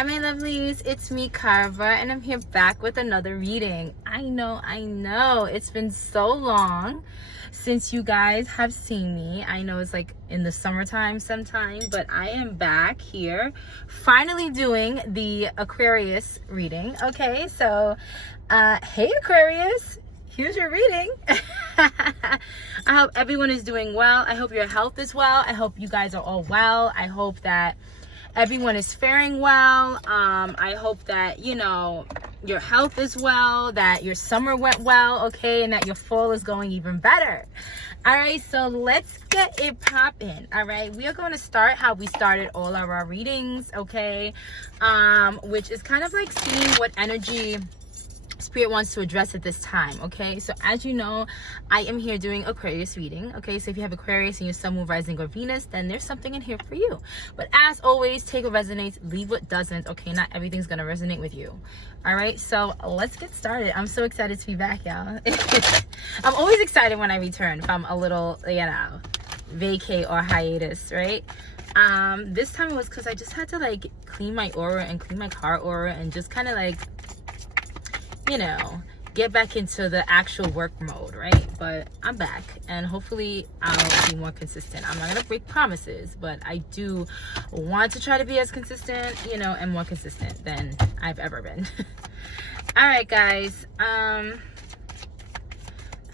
Hi my lovelies, it's me Karaba and I'm here back with another reading. I know, it's been so long since you guys have seen me. I know it's like in the summertime sometime, but I am back here finally doing the Aquarius reading. Okay, so hey Aquarius, here's your reading. I hope everyone is doing well. I hope your health is well. I hope you guys are all well. I hope that everyone is faring well. I hope that, you know, your health is well, that your summer went well, okay, and that your fall is going even better. All right, so let's get it popping. All right, we are going to start how we started all of our readings, okay, which is kind of like seeing what energy Spirit wants to address at this time. Okay, so as you know, I am here doing Aquarius reading. Okay, so if you have Aquarius and your sun, moon, rising, or Venus, then there's something in here for you. But as always, take what resonates, leave what doesn't. Okay, not everything's gonna resonate with you. All right, so let's get started. I'm so excited to be back, y'all. I'm always excited when I return from a little, you know, vacay or hiatus, right? This time it was because I just had to like clean my aura and clean my car aura and just kind of like, you know, get back into the actual work mode, right? But I'm back and hopefully I'll be more consistent. I'm not gonna break promises, but I do want to try to be as consistent, you know, and more consistent than I've ever been. All right, guys. All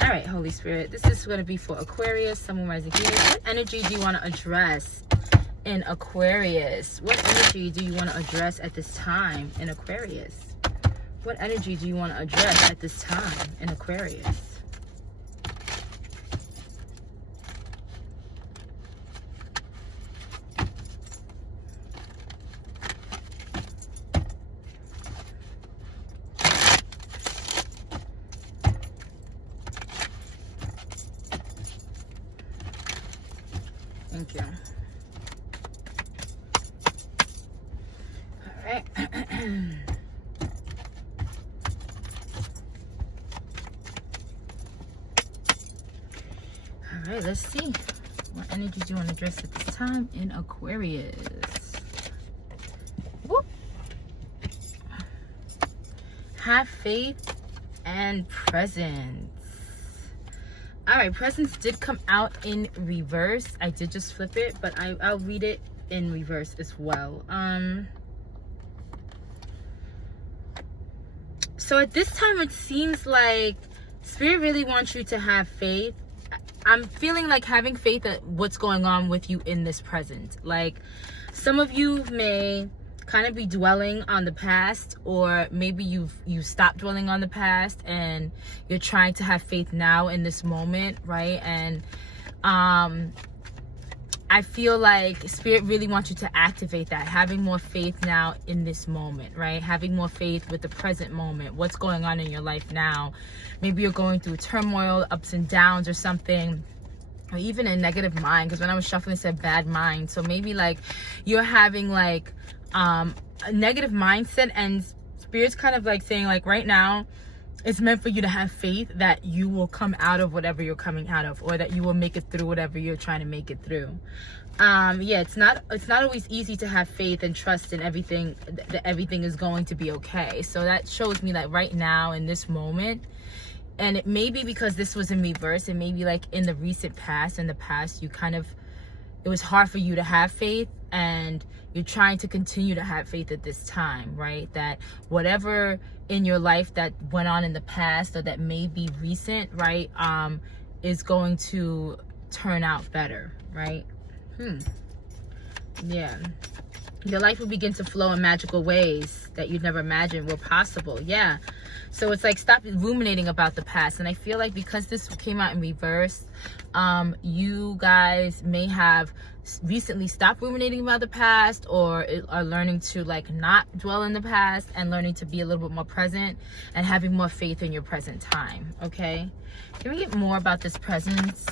right, Holy Spirit, this is going to be for Aquarius, sun, moon, rising, Venus. What energy do you want to address in Aquarius? What energy do you want to address at this time in Aquarius? What energy do you want to address at this time in Aquarius? Thank you. All right. All right, let's see. What energy do you want to address at this time in Aquarius? Whoop. Have faith and presence. All right, presence did come out in reverse. I did just flip it, but I'll read it in reverse as well. So at this time, it seems like Spirit really wants you to have faith. I'm feeling like having faith at what's going on with you in this present. Like some of you may kind of be dwelling on the past, or maybe you stopped dwelling on the past and you're trying to have faith now in this moment, right? And I feel like Spirit really wants you to activate that, having more faith now in this moment, right? Having more faith with the present moment, what's going on in your life now. Maybe you're going through turmoil, ups and downs or something, or even a negative mind, because when I was shuffling it said bad mind. So maybe like you're having like a negative mindset, and Spirit's kind of like saying like right now it's meant for you to have faith that you will come out of whatever you're coming out of, or that you will make it through whatever you're trying to make it through. Yeah, it's not always easy to have faith and trust in everything, that everything is going to be okay. So that shows me that right now in this moment, and it may be because this was in reverse, and maybe like in the recent past, in the past you kind of, it was hard for you to have faith, and you're trying to continue to have faith at this time, right? That whatever in your life that went on in the past, or that may be recent, right, is going to turn out better, right? Yeah. Your life will begin to flow in magical ways that you'd never imagined were possible. Yeah. So it's like, stop ruminating about the past. And I feel like because this came out in reverse, you guys may have recently stopped ruminating about the past, or are learning to like not dwell in the past and learning to be a little bit more present and having more faith in your present time. Okay, can we get more about this presence?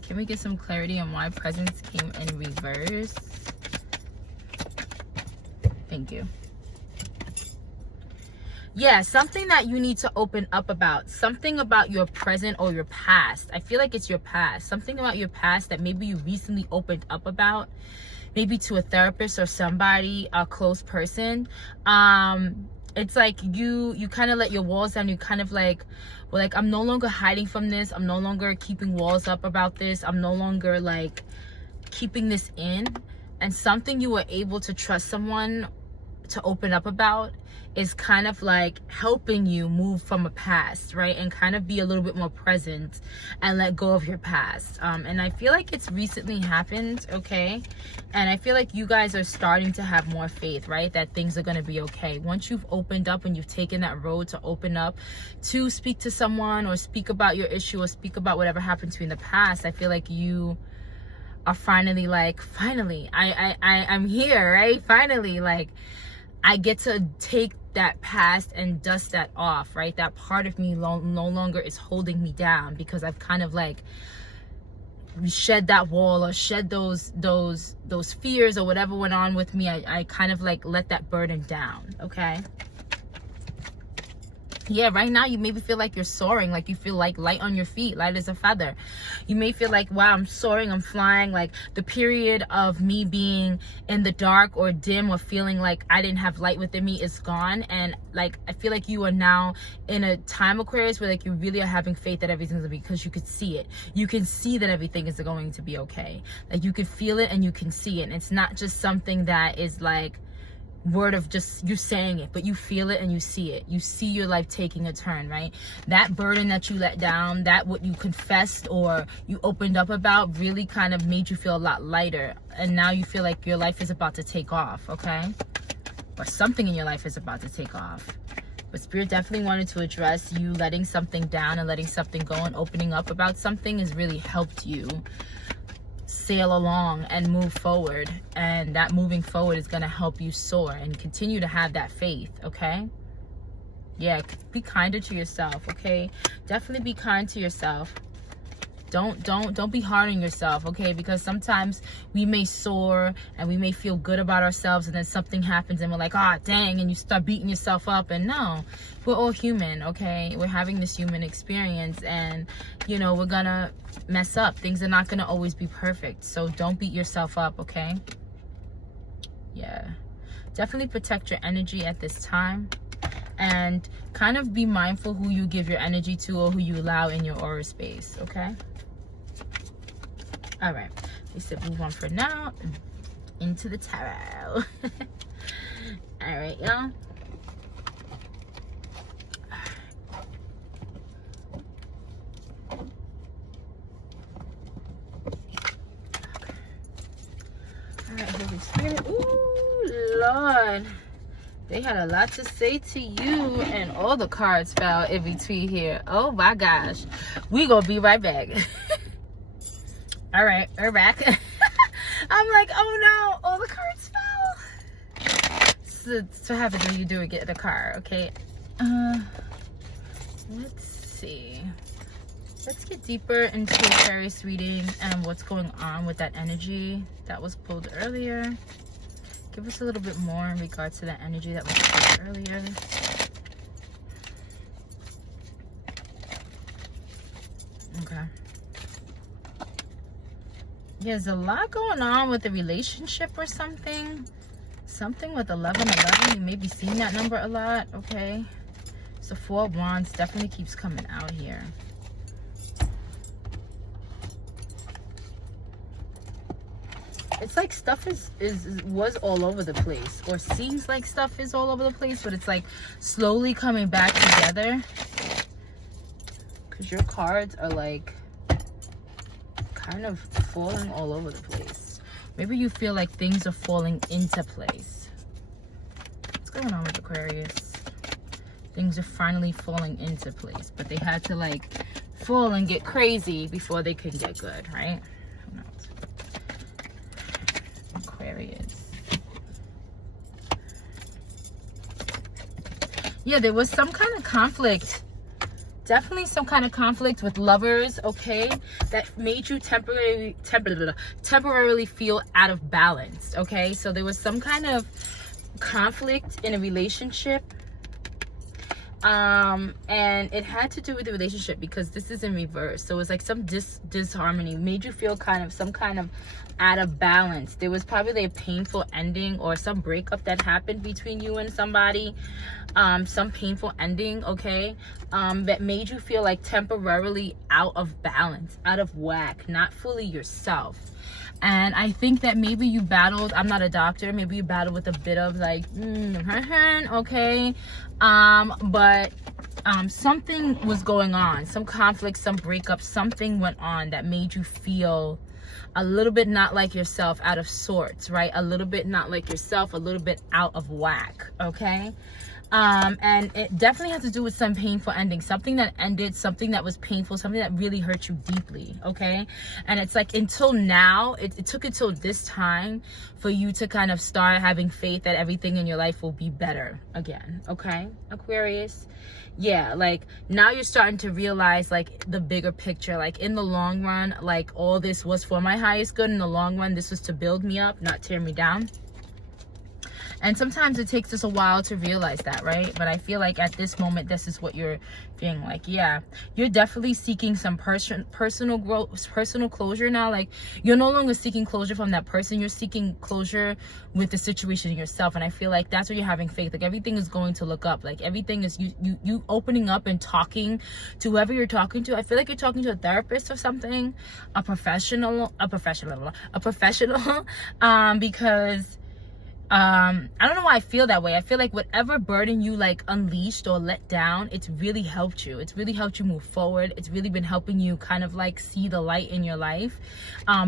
Can we get some clarity on why presence came in reverse? Thank you. Yeah, something that you need to open up about. Something about your present or your past. I feel like it's your past. Something about your past that maybe you recently opened up about. maybe to a therapist or somebody, a close person, it's like you kind of let your walls down. You kind of like, well, like, I'm no longer hiding from this. I'm no longer keeping walls up about this. I'm no longer like keeping this in. And something you were able to trust someone to open up about is kind of like helping you move from a past, right? And kind of be a little bit more present and let go of your past. And I feel like it's recently happened, okay? And I feel like you guys are starting to have more faith, right? That things are going to be okay. Once you've opened up and you've taken that road to open up to speak to someone or speak about your issue or speak about whatever happened to you in the past, I feel like you are finally like, finally, I'm here, right? Finally, like, I get to take that past and dust that off, right? That part of me no longer is holding me down, because I've kind of like shed that wall or shed those fears or whatever went on with me. I kind of like let that burden down, okay? Yeah, right now you maybe feel like you're soaring, like you feel like light on your feet, light as a feather. You may feel like, wow, I'm soaring, I'm flying. Like the period of me being in the dark or dim or feeling like I didn't have light within me is gone. And like, I feel like you are now in a time, Aquarius, where like you really are having faith that everything's gonna be, because you could see it. You can see that everything is going to be okay. Like you can feel it and you can see it. And it's not just something that is like word of just you saying it, but you feel it and you see it. You see your life taking a turn, right? That burden that you let down, that what you confessed or you opened up about, really kind of made you feel a lot lighter. And now you feel like your life is about to take off, okay? Or something in your life is about to take off. But Spirit definitely wanted to address you letting something down and letting something go, and opening up about something has really helped you sail along and move forward. And that moving forward is going to help you soar and continue to have that faith, okay? Yeah, be kinder to yourself, okay? Definitely be kind to yourself. Don't be hard on yourself, okay? Because sometimes we may soar and we may feel good about ourselves, and then something happens and we're like, ah, dang, and you start beating yourself up. And no, we're all human, okay? We're having this human experience, and you know, we're gonna mess up. Things are not gonna always be perfect, so don't beat yourself up, okay? Yeah, definitely protect your energy at this time, and kind of be mindful who you give your energy to or who you allow in your aura space, okay? All right, we said move on for now into the tarot. All right, y'all. All right, Holy Spirit. Ooh, Lord. They had a lot to say to you, and all the cards fell in between here. Oh my gosh. We gonna be right back. All right, we're back. I'm like, oh no, all the cards fell. So what happens when you do get in a car, okay? Let's see. Let's get deeper into Aquarius reading and what's going on with that energy that was pulled earlier. Give us a little bit more in regards to that energy that was pulled earlier. Okay. There's a lot going on with the relationship or something. Something with 1111. You may be seeing that number a lot, okay? So 4 of Wands definitely keeps coming out here. It's like stuff was all over the place, or seems like stuff is all over the place, but it's like slowly coming back together, because your cards are like kind of falling all over the place. Maybe you feel like things are falling into place. What's going on with Aquarius? Things are finally falling into place, but they had to like fall and get crazy before they could get good, right? Who knows? Aquarius. Yeah, there was some kind of conflict. Definitely some kind of conflict with lovers, okay? That made you temporarily feel out of balance, okay? So there was some kind of conflict in a relationship. And it had to do with the relationship because this is in reverse. So it's like some disharmony made you feel some kind of out of balance. There was probably a painful ending or some breakup that happened between you and somebody, some painful ending, okay, that made you feel like temporarily out of balance, out of whack, not fully yourself. And I think that maybe you battled, I'm not a doctor, maybe you battled with a bit of like, okay, but something was going on, some conflict, some breakup, something went on that made you feel a little bit not like yourself, out of sorts, right? A little bit not like yourself, a little bit out of whack, okay? And it definitely has to do with some painful ending, something that ended, something that was painful, something that really hurt you deeply, okay? And it's like until now, it took until this time for you to kind of start having faith that everything in your life will be better again, okay, Aquarius? Yeah, like now you're starting to realize like the bigger picture, like in the long run, like all this was for my highest good. In the long run, this was to build me up, not tear me down. And sometimes it takes us a while to realize that, right? But I feel like at this moment, this is what you're feeling like. Yeah, you're definitely seeking some personal growth, personal closure now. Like you're no longer seeking closure from that person. You're seeking closure with the situation yourself. And I feel like that's where you're having faith. Like everything is going to look up. Like everything is you opening up and talking to whoever you're talking to. I feel like you're talking to a therapist or something, a professional, because I don't know why I feel that way. I feel like whatever burden you like unleashed or let down, it's really helped you. It's really helped you move forward. It's really been helping you kind of like see the light in your life,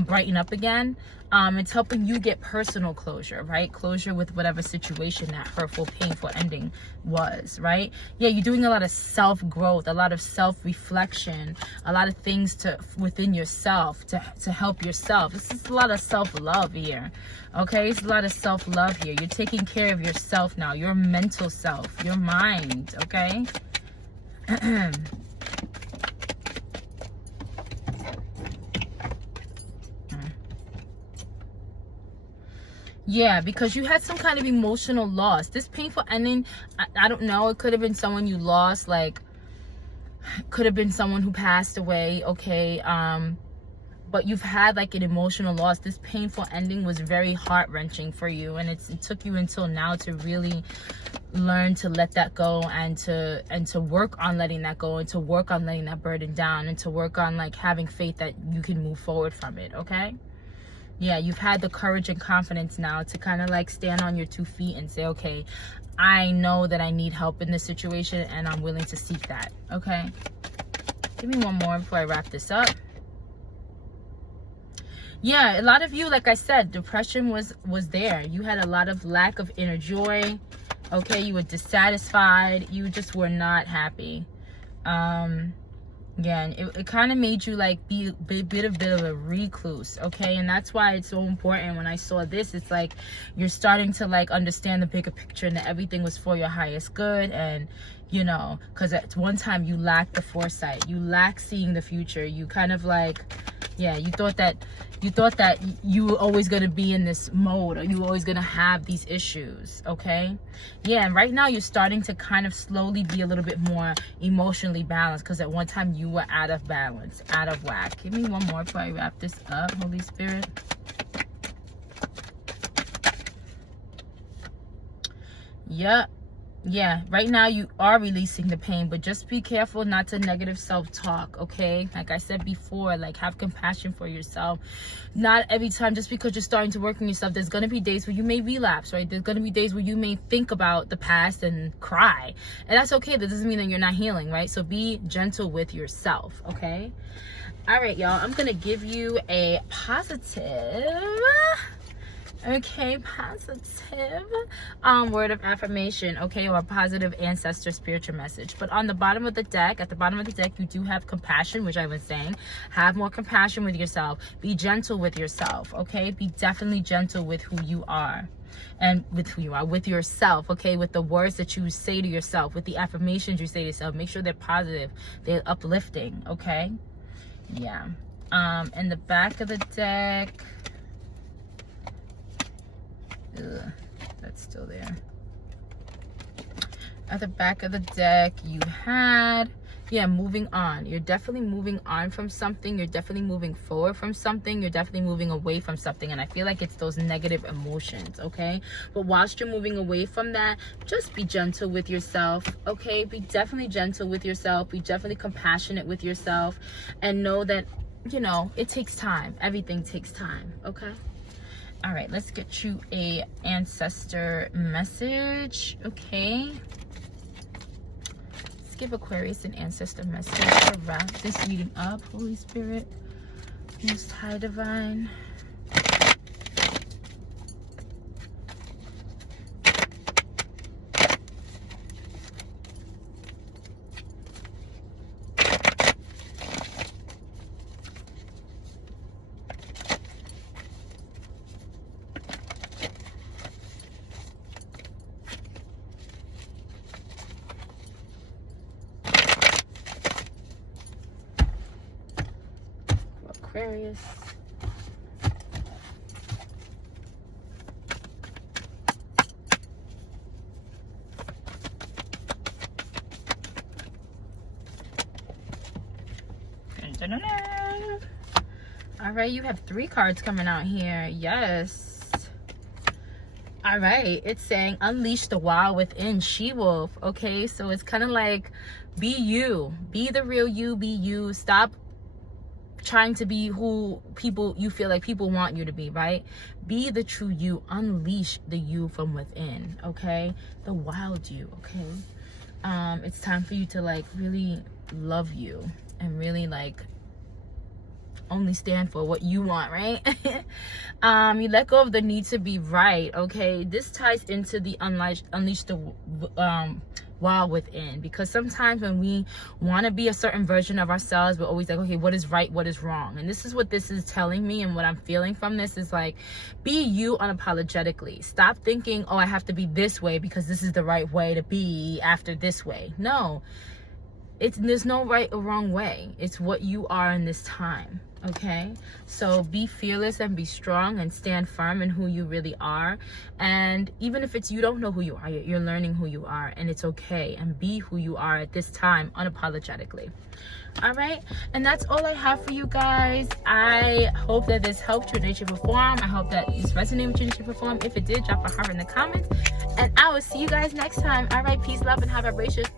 brighten up again. It's helping you get personal closure, right? Closure with whatever situation that hurtful, painful ending was, right? Yeah, you're doing a lot of self-growth, a lot of self-reflection, a lot of things within yourself to help yourself. This is a lot of self-love here, okay? It's a lot of self-love here. You're taking care of yourself now, your mental self, your mind, okay? Yeah, because you had some kind of emotional loss. This painful ending, I don't know, it could have been someone you lost, like, could have been someone who passed away, okay? But you've had like an emotional loss. This painful ending was very heart-wrenching for you, and it took you until now to really learn to let that go and to work on letting that go, and to work on letting that burden down, and to work on like having faith that you can move forward from it, okay? Yeah, you've had the courage and confidence now to kind of like stand on your 2 feet and say, okay, I know that I need help in this situation and I'm willing to seek that, okay? Give me one more before I wrap this up. Yeah, a lot of you, like I said, depression was there. You had a lot of lack of inner joy, okay? You were dissatisfied. You just were not happy. Yeah, and it kind of made you like be a bit of a recluse, okay? And that's why it's so important. When I saw this, it's like you're starting to like understand the bigger picture and that everything was for your highest good. And you know, because at one time you lacked the foresight, you lacked seeing the future. You kind of like, yeah, you thought that you were always going to be in this mode, or you were always going to have these issues, okay? Yeah, and right now you're starting to kind of slowly be a little bit more emotionally balanced, because at one time you were out of balance, out of whack. Give me one more before I wrap this up, Holy Spirit. Yep. Yeah, right now you are releasing the pain, but just be careful not to negative self-talk, okay? Like I said before, like have compassion for yourself. Not every time, just because you're starting to work on yourself, there's going to be days where you may relapse, right? There's going to be days where you may think about the past and cry. And that's okay. That doesn't mean that you're not healing, right? So be gentle with yourself, okay? All right, y'all. I'm going to give you a positive... okay, positive word of affirmation, okay, or a positive ancestor spiritual message. But on the bottom of the deck, at the bottom of the deck, you do have compassion, which I was saying. Have more compassion with yourself. Be gentle with yourself, okay? Be definitely gentle with who you are. And with who you are, with yourself, okay? With the words that you say to yourself, with the affirmations you say to yourself. Make sure they're positive, they're uplifting, okay? Yeah. In the back of the deck... Ugh, that's still there. At the back of the deck, you had, yeah, moving on. You're definitely moving on from something. You're definitely moving forward from something. You're definitely moving away from something. And I feel like it's those negative emotions, okay? But whilst you're moving away from that, just be gentle with yourself, okay? Be definitely gentle with yourself. Be definitely compassionate with yourself. And know that, you know, it takes time. Everything takes time, okay? All right, let's get you a ancestor message, okay? Give Aquarius an ancestor message to wrap this reading up. Holy Spirit, Most High Divine. Aquarius. All right, you have 3 cards coming out here. Yes. All right, it's saying unleash the wild within, she-wolf. Okay, so it's kind of like be you, be the real you, be you. Stop trying to be who you feel like people want you to be, right? Be the true you. Unleash the you from within, okay? The wild you, okay? It's time for you to like really love you and really like only stand for what you want, right? You let go of the need to be right, okay? This ties into the unleash the wild within, because sometimes when we want to be a certain version of ourselves, we're always like, okay, what is right, what is wrong? And this is what this is telling me, and what I'm feeling from this is like, be you unapologetically. Stop thinking, oh, I have to be this way because this is the right way to be after this way. No, there's no right or wrong way. It's what you are in this time, okay? So be fearless and be strong and stand firm in who you really are. And even if it's you don't know who you are, you're learning who you are, and it's okay. And be who you are at this time unapologetically. All right, and that's all I have for you guys. I hope that this helped you in any shape or form. I hope that this resonated with you in any shape or form. If it did, drop a heart in the comments, and I will see you guys next time. All right, peace, love, and high vibrations.